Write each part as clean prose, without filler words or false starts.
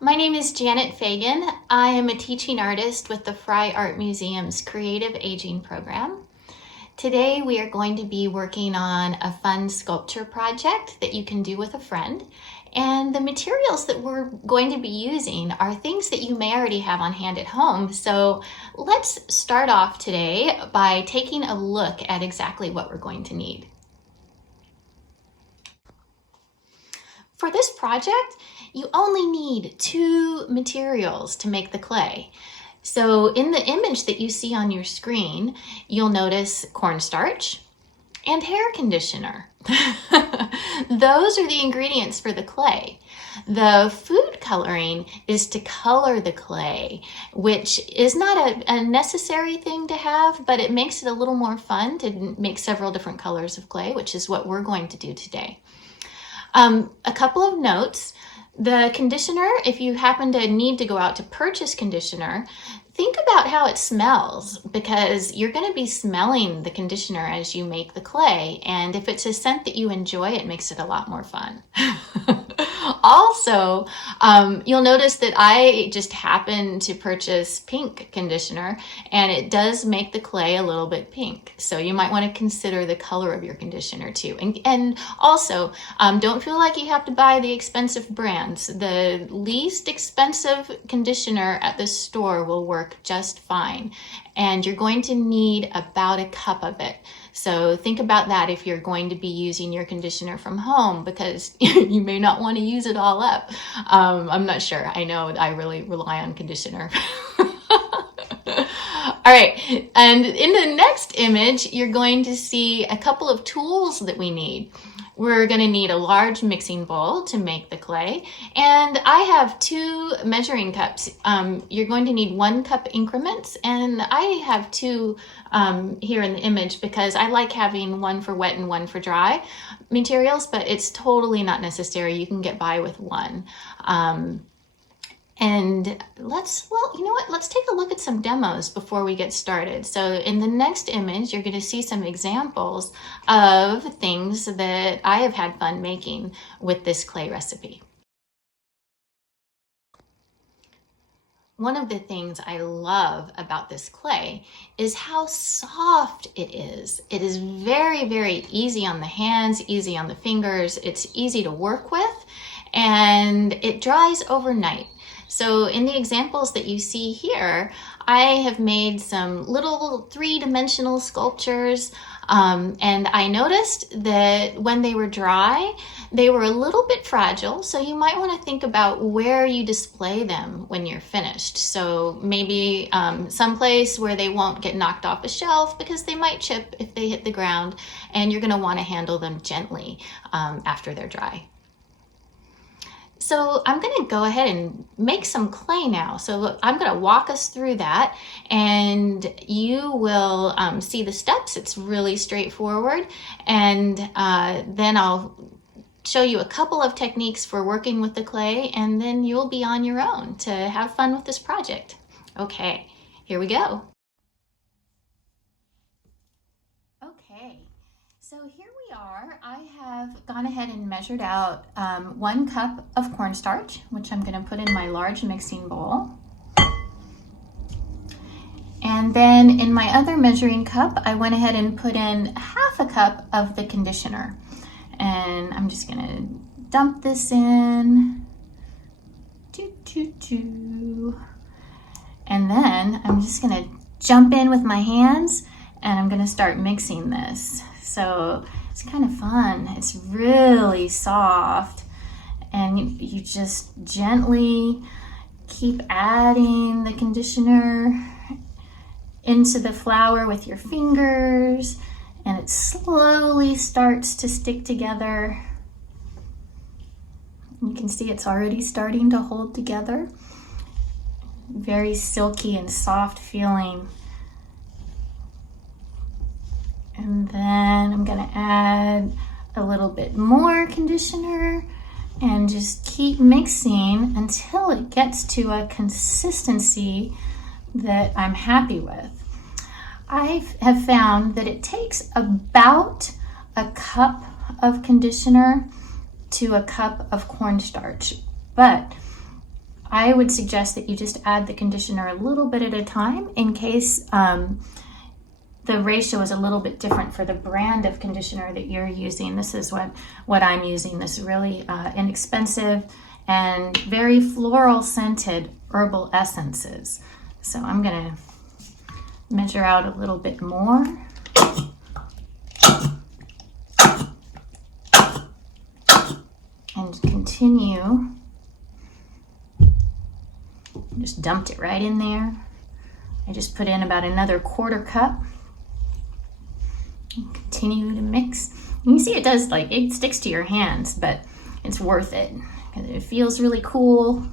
My name is Janet Fagan. I am a teaching artist with the Fry Art Museum's Creative Aging program. Today we are going to be working on a fun sculpture project that you can do with a friend. And the materials that we're going to be using are things that you may already have on hand at home. So let's start off today by taking a look at exactly what we're going to need. For this project, you only need 2 materials to make the clay. So in the image that you see on your screen, you'll notice cornstarch and hair conditioner. Those are the ingredients for the clay. The food coloring is to color the clay, which is not a necessary thing to have, but it makes it a little more fun to make several different colors of clay, which is what we're going to do today. A couple of notes. The conditioner, if you happen to need to go out to purchase conditioner, think about how it smells, because you're going to be smelling the conditioner as you make the clay. And if it's a scent that you enjoy, it makes it a lot more fun. Also, you'll notice that I just happened to purchase pink conditioner, and it does make the clay a little bit pink. So you might want to consider the color of your conditioner too. And also, don't feel like you have to buy the expensive brands. The least expensive conditioner at the store will work just fine. And you're going to need about a cup of it. So think about that if you're going to be using your conditioner from home, because you may not want to use it all up. I'm not sure. I know I really rely on conditioner. All right, and in the next image, you're going to see a couple of tools that we need. We're going to need a large mixing bowl to make the clay, and I have 2 measuring cups. You're going to need 1 cup increments, and I have 2 here in the image because I like having 1 for wet and 1 for dry materials, but it's totally not necessary. You can get by with 1. And you know what? Let's take a look at some demos before we get started. So in the next image, you're going to see some examples of things that I have had fun making with this clay recipe. One of the things I love about this clay is how soft it is. It is very, very easy on the hands, easy on the fingers. It's easy to work with, and it dries overnight. So in the examples that you see here, I have made some little 3-dimensional sculptures, and I noticed that when they were dry, they were a little bit fragile, so you might want to think about where you display them when you're finished. So maybe someplace where they won't get knocked off a shelf, because they might chip if they hit the ground, and you're going to want to handle them gently after they're dry. So I'm going to go ahead and make some clay now. So I'm going to walk us through that, and you will see the steps. It's really straightforward. And then I'll show you a couple of techniques for working with the clay, and then you'll be on your own to have fun with this project. Okay, here we go. Okay, so here we are. I have gone ahead and measured out 1 cup of cornstarch, which I'm going to put in my large mixing bowl. And then in my other measuring cup, I went ahead and put in ½ a cup of the conditioner. And I'm just going to dump this in. And then I'm just going to jump in with my hands, and I'm going to start mixing this. So it's kind of fun. It's really soft, and you just gently keep adding the conditioner into the flour with your fingers, and it slowly starts to stick together. You can see it's already starting to hold together. Very silky and soft feeling. And then I'm going to add a little bit more conditioner and just keep mixing until it gets to a consistency that I'm happy with. I have found that it takes about a cup of conditioner to a cup of cornstarch, but I would suggest that you just add the conditioner a little bit at a time in case the ratio is a little bit different for the brand of conditioner that you're using. This is what I'm using, this really inexpensive and very floral scented herbal essences. So I'm gonna measure out a little bit more. And continue. Just dumped it right in there. I just put in about another 1/4 cup. And continue to mix. You can see it does, like, it sticks to your hands, but it's worth it because it feels really cool.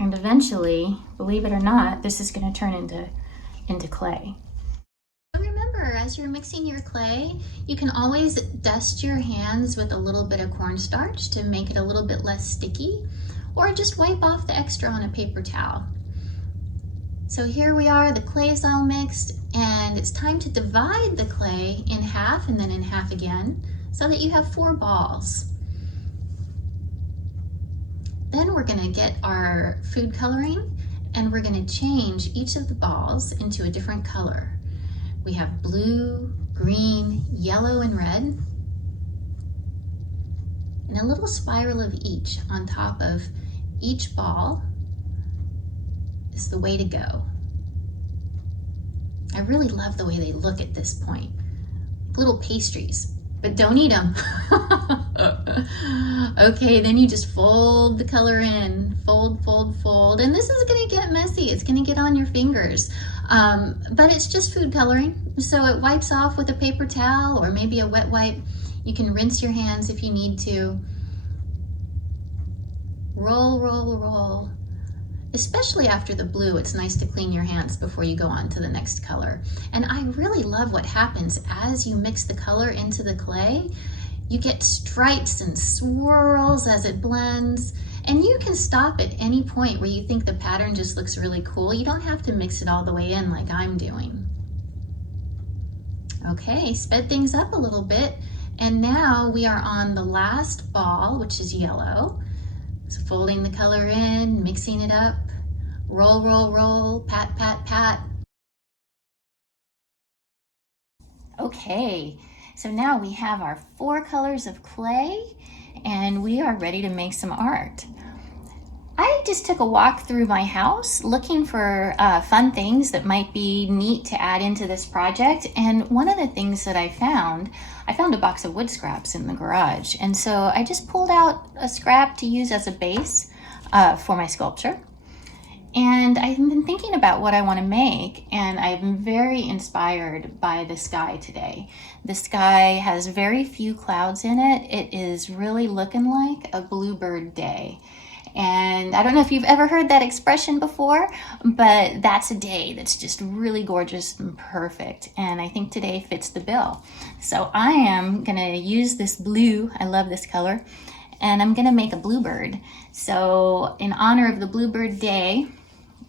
And eventually, believe it or not, this is going to turn into clay. Remember, as you're mixing your clay, you can always dust your hands with a little bit of cornstarch to make it a little bit less sticky, or just wipe off the extra on a paper towel. So here we are, the clay is all mixed, and it's time to divide the clay in half and then in half again so that you have 4 balls. Then we're going to get our food coloring and we're going to change each of the balls into a different color. We have blue, green, yellow, and red, and a little spiral of each on top of each ball is the way to go. I really love the way they look at this point. Little pastries, but don't eat them. Okay, then you just fold the color in, fold, fold, fold. And this is gonna get messy. It's gonna get on your fingers. But it's just food coloring. So it wipes off with a paper towel or maybe a wet wipe. You can rinse your hands if you need to. Roll, roll, roll. Especially after the blue, it's nice to clean your hands before you go on to the next color. And I really love what happens as you mix the color into the clay. You get stripes and swirls as it blends, and you can stop at any point where you think the pattern just looks really cool. You don't have to mix it all the way in like I'm doing. Okay, sped things up a little bit, and now we are on the last ball, which is yellow. So folding the color in, mixing it up, roll, roll, roll, pat, pat, pat. Okay, so now we have our 4 colors of clay and we are ready to make some art. I just took a walk through my house looking for fun things that might be neat to add into this project, and one of the things that I found a box of wood scraps in the garage, and so I just pulled out a scrap to use as a base for my sculpture. And I've been thinking about what I want to make, and I'm very inspired by the sky today. The sky has very few clouds in it. It is really looking like a bluebird day. And I don't know if you've ever heard that expression before, but that's a day that's just really gorgeous and perfect. And I think today fits the bill. So I am gonna use this blue, I love this color, and I'm gonna make a bluebird. So in honor of the bluebird day,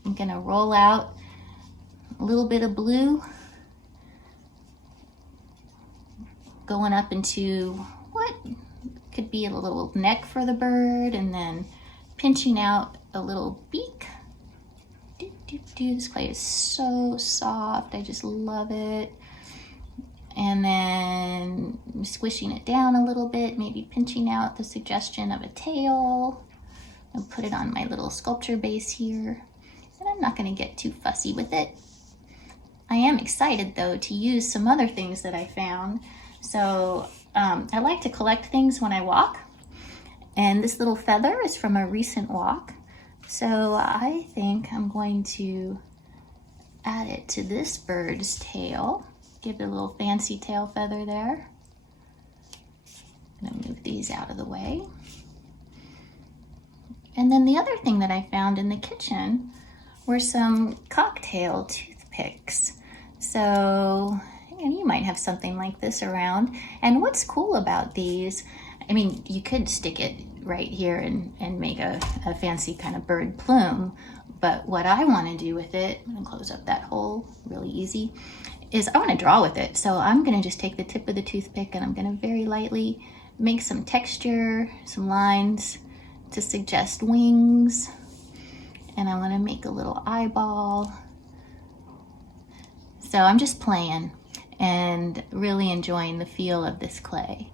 I'm gonna roll out a little bit of blue, going up into what could be a little neck for the bird, and then pinching out a little beak. This clay is so soft, I just love it. And then squishing it down a little bit, maybe pinching out the suggestion of a tail, and put it on my little sculpture base here. And I'm not gonna get too fussy with it. I am excited though to use some other things that I found. So I like to collect things when I walk. And this little feather is from a recent walk. So I think I'm going to add it to this bird's tail. Give it a little fancy tail feather there. I'm gonna move these out of the way. And then the other thing that I found in the kitchen were some cocktail toothpicks. So you might have something like this around. And what's cool about these, I mean, you could stick it right here and make a fancy kind of bird plume, but what I want to do with it, I'm gonna close up that hole really easy, is I want to draw with it. So I'm gonna just take the tip of the toothpick and I'm gonna very lightly make some texture, some lines, to suggest wings. And I want to make a little eyeball. So I'm just playing and really enjoying the feel of this clay.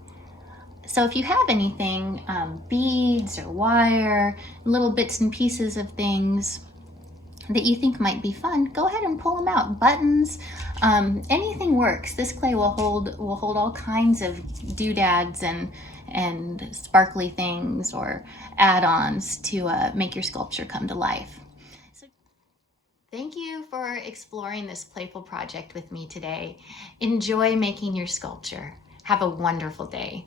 So if you have anything, beads or wire, little bits and pieces of things that you think might be fun, go ahead and pull them out. Buttons, anything works. This clay will hold all kinds of doodads and sparkly things or add-ons to make your sculpture come to life. So thank you for exploring this playful project with me today. Enjoy making your sculpture. Have a wonderful day.